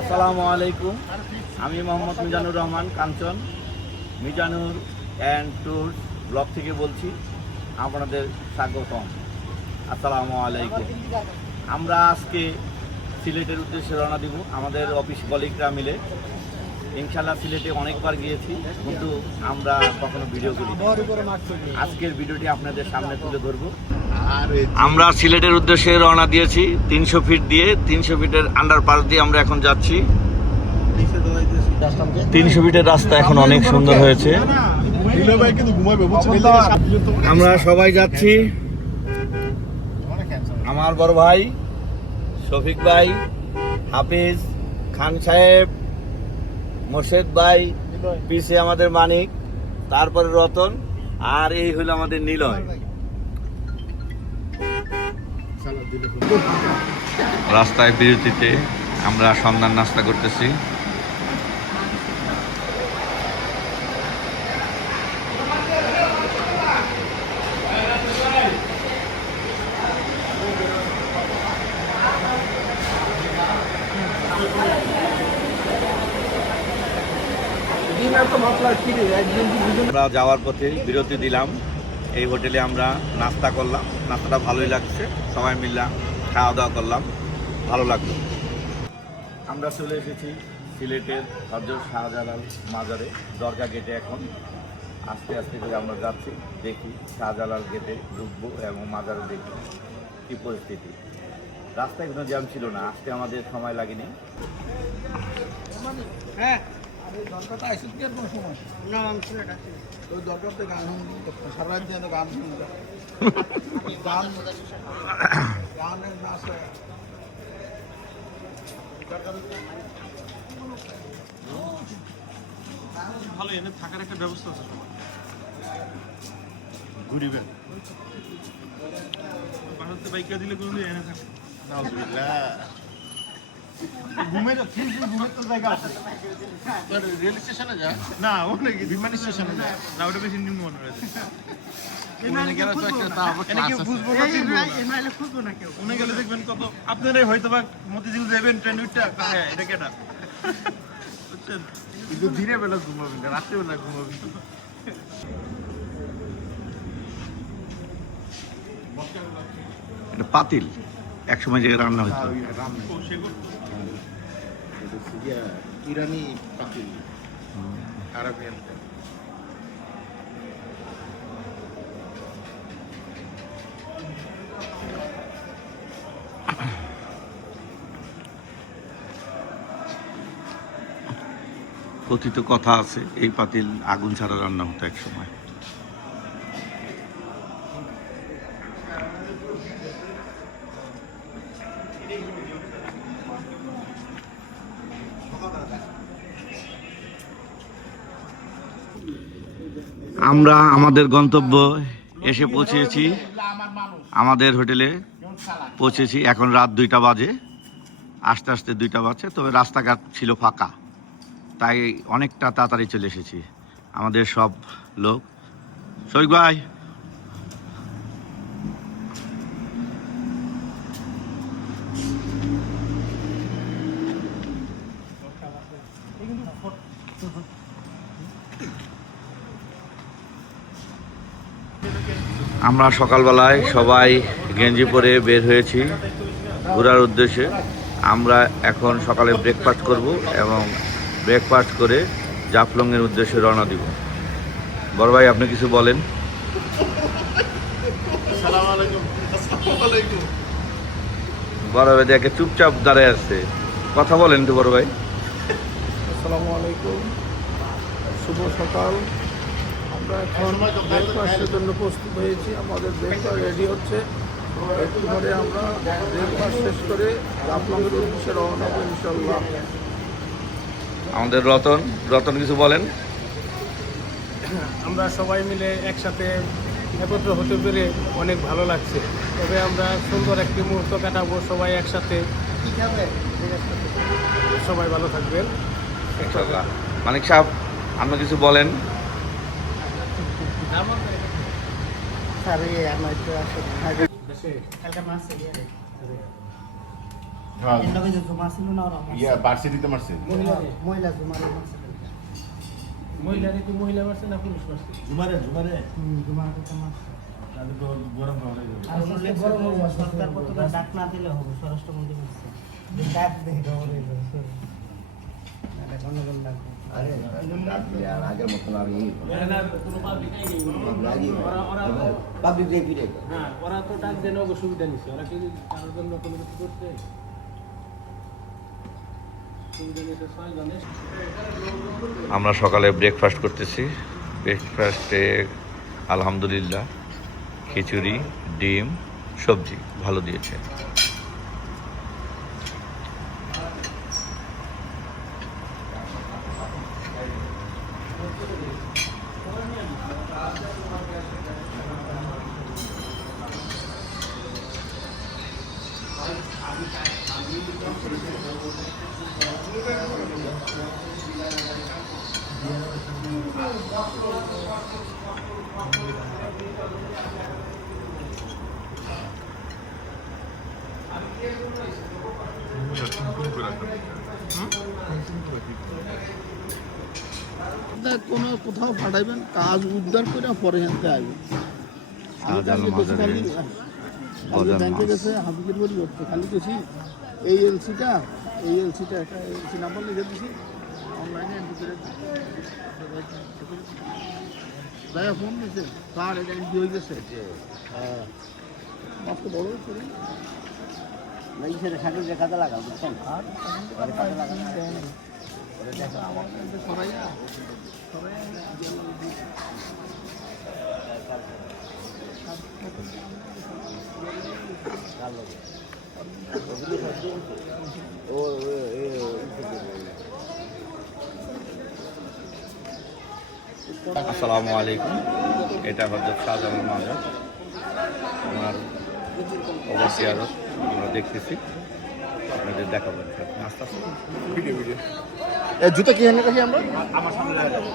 আসসালামু আলাইকুম। আমি মোহাম্মদ মিজানুর রহমান কাঞ্চন, মিজানুর অ্যান্ড ট্যুরস ব্লগ থেকে বলছি। আপনাদের স্বাগতম। আসসালামু আলাইকুম। আমরা আজকে সিলেটের উদ্দেশ্যে রওনা দিব আমাদের অফিস কলিগরা মিলে। ইনশাল্লাহ সিলেটে অনেকবার গিয়েছি, কিন্তু আমরা কখনো ভিডিও করি। আজকের ভিডিওটি আপনাদের সামনে তুলে ধরবো। আমরা সিলেটের উদ্দেশ্যে রওনা দিয়েছি 300 ফিট দিয়ে। 300 ফিটের আন্ডারপাস দিয়ে আমরা এখন যাচ্ছি। 300 ফিটের রাস্তা এখন অনেক সুন্দর হয়েছে। আমরা সবাই যাচ্ছি। আমার বড় ভাই শফিক ভাই, হাফিজ খান সাহেব, মোর্শেদ ভাই, পিছে আমাদের মানিক, তারপরে রতন, আর এই হলো আমাদের নিলয়। রাস্তায় বিরতিতে আমরা সন্ধ্যার নাস্তা করতেছি। আমরা যাওয়ার পথে বিরতি দিলাম। এই হোটেলে আমরা নাস্তা করলাম, নাস্তাটা ভালোই লাগছে। সবাই মিললাম, খাওয়া দাওয়া করলাম, ভালো লাগলো। আমরা চলে এসেছি সিলেটের হযরত শাহজালাল মাজারে, দরগা গেটে। এখন আস্তে আস্তে করে আমরা যাচ্ছি, দেখি শাহজালাল গেটে ঢুকবো এবং মাজারে দেখি কী পরিস্থিতি। রাস্তায় কোনো জ্যাম ছিল না, আসতে আমাদের সময় লাগেনি। হ্যাঁ, দরকারটা আইসি কি আর কোনো সময় না, আমি শুনে ডাকি ওই দরকারতে গান সারা রাত যেন গান গান গানের নাচ ভালো, এনে থাকার একটা ব্যবস্থা আছে। ঘুরিবেন পাহাড়তে বাইকে দিলে কোনো এনে থাকে রেল স্টেশনে যা না, অনেক বিমান স্টেশনে যা না, ওটা বেশি নিম্ন মনে হয়েছে। উনি গেলে দেখবেন কত। আপনারাই হয়তো বা মতিঝিল যাবেন ট্রেন উঠটা, এটা কেটা বুঝছেন, কিন্তু দিনের বেলা ঘুমাবেন না, রাত্রেবেলা ঘুমাবেন। এটা পাতিল, একসময় যে রান্না হতো। ইরানি পাতিল, আরবিয়ান। কথিত কথা আছে এই পাতিল আগুন ছাড়া রান্না হতো এক সময়। আমরা আমাদের গন্তব্য এসে পৌঁছেছি, আমাদের হোটেলে পৌঁছেছি। এখন রাত 2টা বাজে, আস্তে আস্তে 2টা বাজে। তবে রাস্তাঘাট ছিল ফাঁকা, তাই অনেকটা তাড়াতাড়ি চলে এসেছি। আমাদের সব লোক, শফিক ভাই, আমরা সকালবেলায় সবাই গেঞ্জি পরে বের হয়েছি ঘোরার উদ্দেশ্যে। আমরা এখন সকালে ব্রেকফাস্ট করব এবং ব্রেকফাস্ট করে জাফলংয়ের উদ্দেশ্যে রওনা দিব। বড় ভাই, আপনি কিছু বলেন। বড় ভাই দেখে চুপচাপ দাঁড়ায় আছে, কথা বলেন তো বড় ভাই। আসসালামু আলাইকুম, শুভ সকাল। আমরা এখন ব্রেকফাস্টের জন্য প্রস্তুত হয়েছি। আমাদের ব্রেকফাস্ট রেডি হচ্ছে। একটু পরে আমরা ব্রেকফাস্ট শেষ করে জাফলংয়ের উদ্দেশ্যে রওনা হবো ইনশাল্লাহ। আমাদের রতন কিছু বলেন। আমরা সবাই মিলে একসাথে একত্র হতে পেরে অনেক ভালো লাগছে। তবে আমরা সুন্দর একটি মুহূর্ত কাটাবো সবাই একসাথে। সবাই ভালো থাকবেন ইনশাআল্লাহ। মানিক সাহেব, আপনি কিছু বলেন। হ্যাঁ এর লগে যে জমা ছিল না ওরা ইয়া বার্ষি দিতে মারছে মহিলা জমা মারছে মহিলারে কি মহিলা মারছে না পুরুষ মারছে? জমা করতে মারছে আর আসলে বড় বড় সরকার প্রথমে ডাক না দিলে হবে স্বরাষ্ট্রমন্ত্রী বলছে যে ডাক দেয় খবর হইলো এটা গন্ডগোল লাগবে আগের মতন আর কোনো পাবলিক নাই পাবলিক দিয়ে ফিরে হ্যাঁ, ওরা তো ডাক দেন সুবিধা নিচ্ছে, ওরা কি কারোর জন্য কোনো কিছু করছে? সুবিধা নিতে 6 জনে। আমরা সকালে ব্রেকফাস্ট করতেছি। ব্রেকফাস্টে আলহামদুলিল্লাহ খিচুড়ি, ডিম, সবজি ভালো দিয়েছে। কোনো কোথাও পাঠাইবেন, কাজ উদ্ধার করে পরে হেনতে আসবেন। ব্যাংকে গেছে হাবিবের বলি করতে, খালি গেছি এই এলসিটা একটা এলসি নাম্বার লিখে দিছি, অনলাইনে এন্ট্রি করে ভাইয়া ফোন দিয়েছে, কার এটা এন্ট্রি হয়ে গেছে। হ্যাঁ মাত্র বড় হচ্ছে কাজে লাগা বুঝছেন আর কাজে লাগানো সরাইয়া আসসালামু আলাইকুম। এটা হজরত শাহজালাল মাজার, আমার অবসিয়ারত আমরা দেখতেছি, আপনাদের দেখাবো আস্তে আস্তে। জুতা কি এনে রাখি আমরা আমার সামনে দেখা যাবে।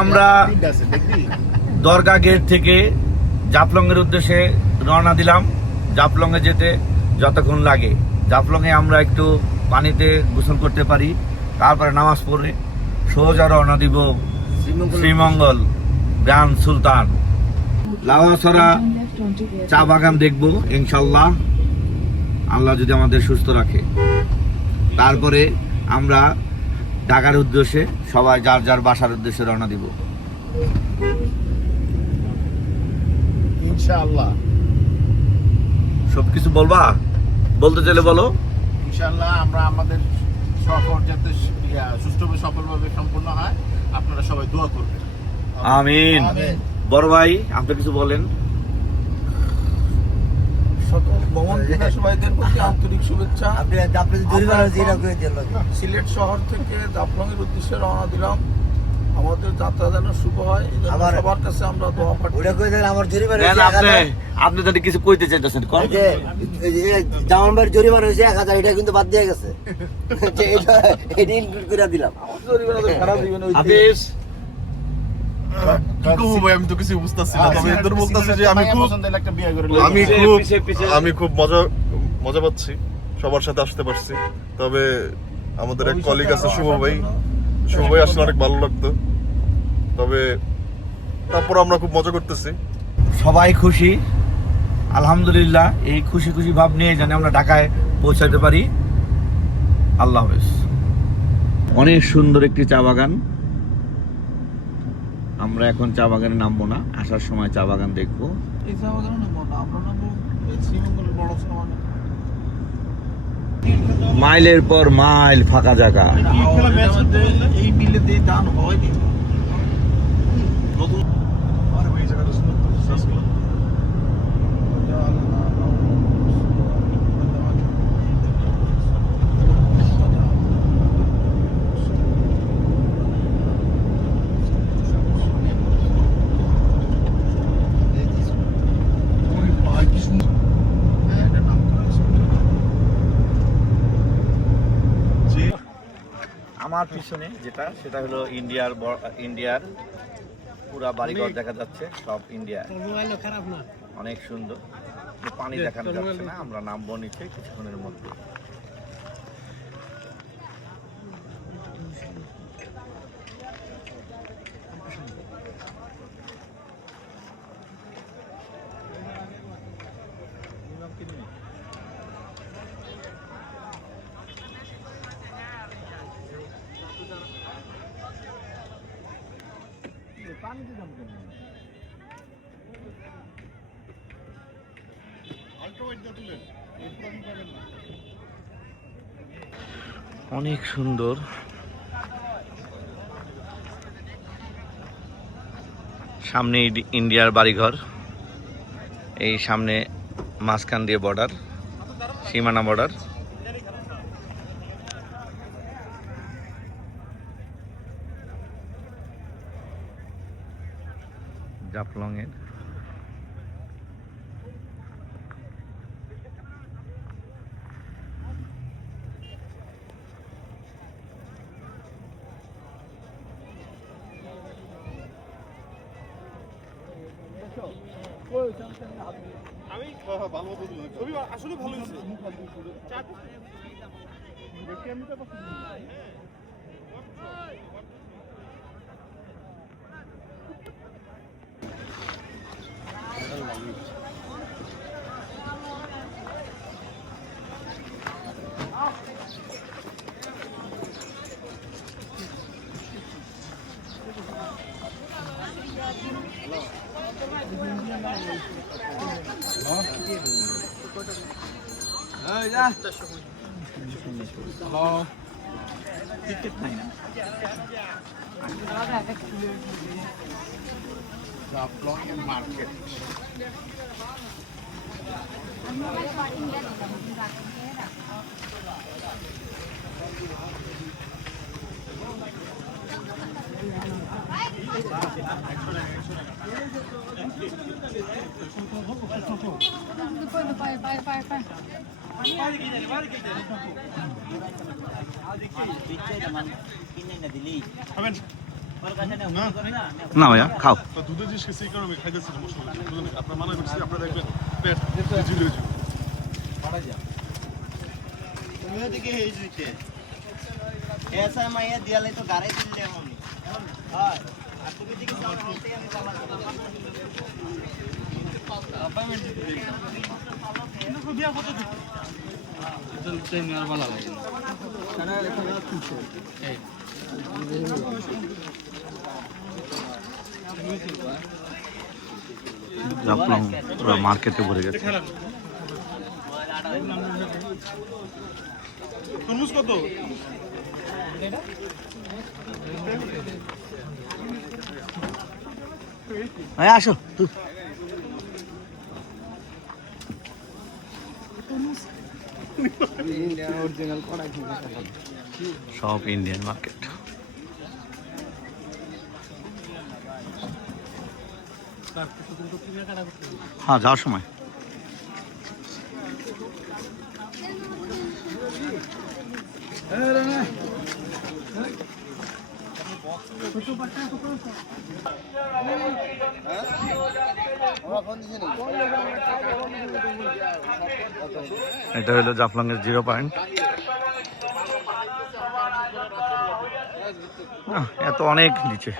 আমরা দরগা গেট থেকে জাফলংয়ের উদ্দেশ্যে রওনা দিলাম। জাফলংয়ে যেতে যতক্ষণ লাগে, জাফলংয়ে আমরা একটু পানিতে গোসল করতে পারি, তারপরে নামাজ পড়ে সোজা রওনা দিব শ্রীমঙ্গল গ্রান্ড সুলতান। লাওয়াছড়া চা বাগান দেখবো ইনশাল্লাহ, আল্লাহ যদি আমাদের সুস্থ রাখে। তারপরে আমরা ঢাকার উদ্দেশ্যে সবাই যার যার বাসার উদ্দেশ্যে রওনা দিব ইনশাআল্লাহ। সবকিছু বলবা, বলতে চাইলে বলো। ইনশাআল্লাহ আমরা আমাদের সফর যাতে সুষ্ঠুভাবে সফলভাবে সম্পূর্ণ হয়, আপনারা সবাই দোয়া করবেন। আমিন। বড় ভাই আপনি কিছু বলেন। সকল ভ্রমণ বিলাসবাহীদের প্রতি আন্তরিক শুভেচ্ছা। সিলেট শহর থেকে জাফলংয়ের উদ্দেশ্যে রওনা দিলাম। আমাদের যাত্রা যেন শুভ হয়, এই জন্য সবার কাছে আমরা দোয়া প্রার্থনা আপনি যদি কিছু কইতে চাইতেছেন জামানবাড়ির জরিমানা হয়েছে 1000, এটা কিন্তু বাদ দিয়ে গেছে, এটা ইনক্লুড করে দিলাম। খারাপ জীবন হাফিজ। আমি তো কিছু বুঝতেছি না, তবে তোর বলতেছে যে আমি খুব একটা বিয়ে করে আমি খুব মজা পাচ্ছি, সবার সাথে আসতে পারছি। তবে আমাদের এক কলিগ আছে শুভ ভাই আসলে অনেক ভালো লাগতো। তবে তারপর আমরা খুব মজা করতেছি। সবাই খুশি, আলহামদুলিল্লাহ। এই খুশি খুশি ভাব নিয়ে যেন আমরা ঢাকায় পৌঁছাতে পারি। আল্লাহ হাফেজ। অনেক সুন্দর একটি চা বাগান। আমরা এখন চা বাগানে নামবো না, আসার সময় চা বাগান দেখবো। এই চা বাগানে নামবো না, আমরা নামবো এই শ্রীমঙ্গলের বড় চা বাগানে। মাইলের পর মাইল ফাঁকা জায়গা। এই বিলে দিয়ে দান হয়নি। আমার পিছনে যেটা, সেটা হলো ইন্ডিয়ার পুরা বাড়িঘর দেখা যাচ্ছে, সব ইন্ডিয়া। খারাপ না। অনেক সুন্দর। পানি দেখানো যাচ্ছে না, আমরা নামবো নিচে কিছুক্ষণের মধ্যে। অনেক সুন্দর। সামনে ইন্ডিয়ার বাড়িঘর, এই সামনে মাঝখান দিয়ে বর্ডার, সীমানা বর্ডার। জাফলং এর আমি ভালো মতো ছবি আসলে ভালো হয়েছে। মার্কেট না ভাইয়া খাও। দুধের জিনিস সেই কারণে খাইতেছিলাম, আপনার মানা করছি, আপনারা দেখবেন পেট জিলে তুমিও দিকে এই জুইতে এসা মাইয়া দিয়ালে তো গাড়ি দিলে এমন হয়। আর তুমি দিকে যাও বলতে আমি চালাবো অ্যাপয়েন্টমেন্ট দিতে কিন্তু বিয়া কত দিতে চল ট্রেন আর ভালো লাগে না এখানে আছে এই জাফলং পুরো মার্কেটে ভরে গেছে। তরমুজ কত? আসো সব ইন্ডিয়ান মার্কেট। হ্যাঁ যাওয়ার সময় এটা হলো জাফলং এর 0 পয়েন্ট। এত অনেক নিচে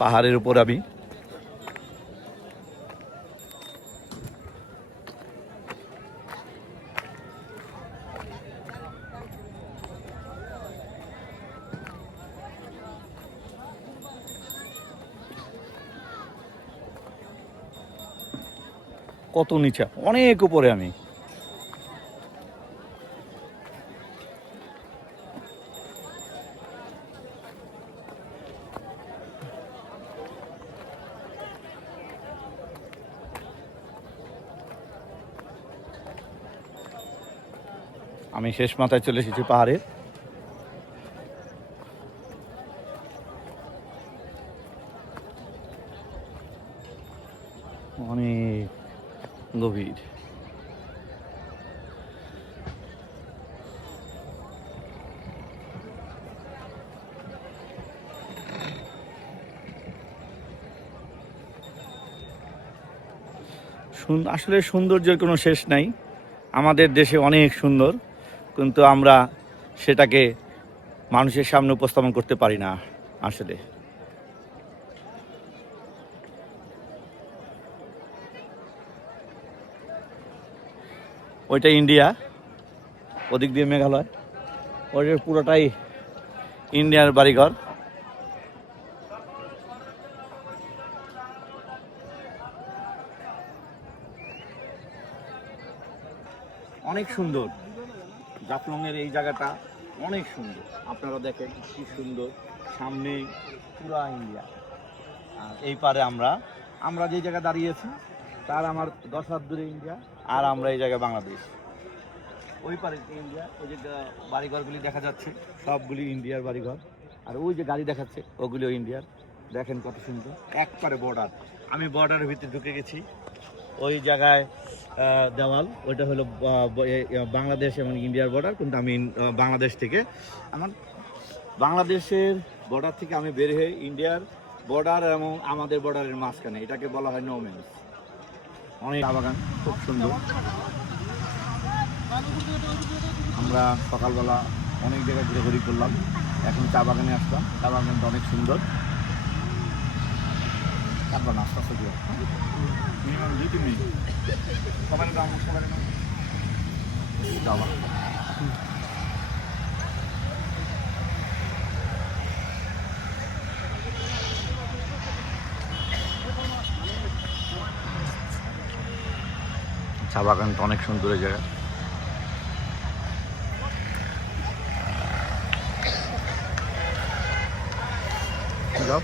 পাহাড়ের উপর আমি কত নিচে, অনেক উপরে আমি। আমি শেষ মাথায় চলে এসেছি পাহাড়ের। অনেক গভীর। আসলে সৌন্দর্যের কোনো শেষ নাই। আমাদের দেশে অনেক সুন্দর, কিন্তু আমরা সেটাকে মানুষের সামনে উপস্থাপন করতে পারি না। আসলে ওইটা ইন্ডিয়া, ওদিক দিয়ে মেঘালয়, ওইটার পুরোটাই ইন্ডিয়ার বাড়িঘর। অনেক সুন্দর জাফলংয়ের এই জায়গাটা, অনেক সুন্দর। আপনারা দেখেন কি সুন্দর, সামনে পুরা ইন্ডিয়া, আর এই পারে আমরা যে জায়গায় দাঁড়িয়েছি তার আমার 10 হাত দূরে ইন্ডিয়া, আর আমরা এই জায়গায় বাংলাদেশ। ওই পারে ইন্ডিয়া, ওই যে বাড়িঘরগুলি দেখা যাচ্ছে সবগুলি ইন্ডিয়ার বাড়িঘর, আর ওই যে গাড়ি দেখাচ্ছে ওগুলিও ইন্ডিয়ার। দেখেন কত সুন্দর, একবারে বর্ডার। আমি বর্ডারের ভিতরে ঢুকে গেছি। ওই জায়গায় দেওয়াল, ওইটা হলো বাংলাদেশ এবং ইন্ডিয়ার বর্ডার, কিন্তু আমি বাংলাদেশ থেকে, আমার বাংলাদেশের বর্ডার থেকে আমি বের হয়ে ইন্ডিয়ার বর্ডার এবং আমাদের বর্ডারের মাঝখানে, এটাকে বলা হয় নো ম্যান্স। অনেক চা বাগান, খুব সুন্দর। আমরা সকালবেলা অনেক জায়গায় ঘুরে করলাম, এখন চা বাগানে আসলাম। চা বাগানটা অনেক সুন্দর। তারপর নাস্তা সবজি মিনিমাম 2-3 মিনিট সবাই যাওয়া। চা বাগানটা অনেক সুন্দর এই জায়গা। যাও।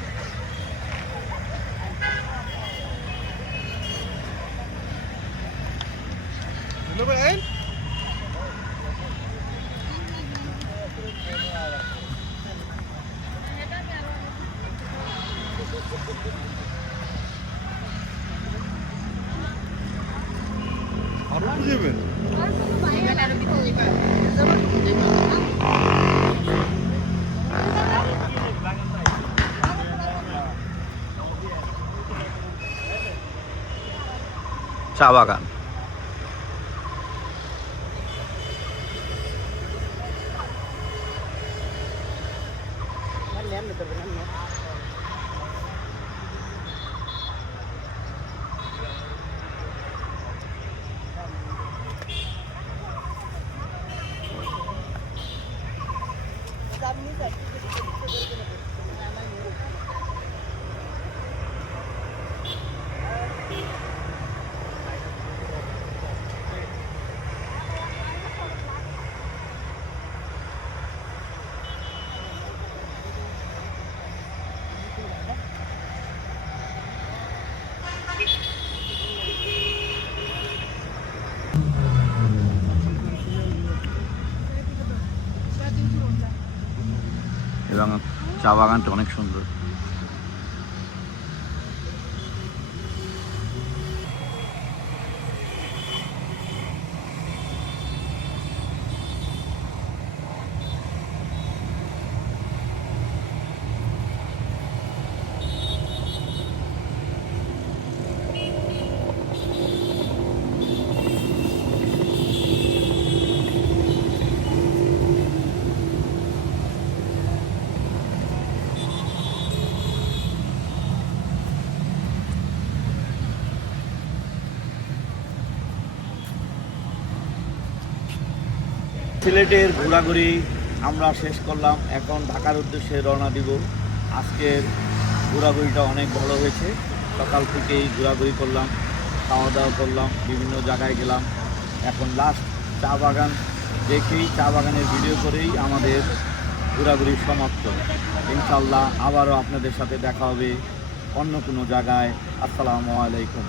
আরো বুঝবেন চা বাগান। এবং চা বাগানটা অনেক সুন্দর। সিলেটের ঘোরাঘুরি আমরা শেষ করলাম, এখন ঢাকার উদ্দেশ্যে রওনা দিব। আজকের ঘোরাঘুরিটা অনেক ভালো হয়েছে, সকাল থেকেই ঘোরাঘুরি করলাম, খাওয়া দাওয়া করলাম, বিভিন্ন জায়গায় গেলাম। এখন লাস্ট চা বাগান দেখেই, চা বাগানের ভিডিও করেই আমাদের ঘোরাঘুরি সমাপ্ত। ইনশাল্লাহ আবারও আপনাদের সাথে দেখা হবে অন্য কোনো জায়গায়। আসসালামু আলাইকুম।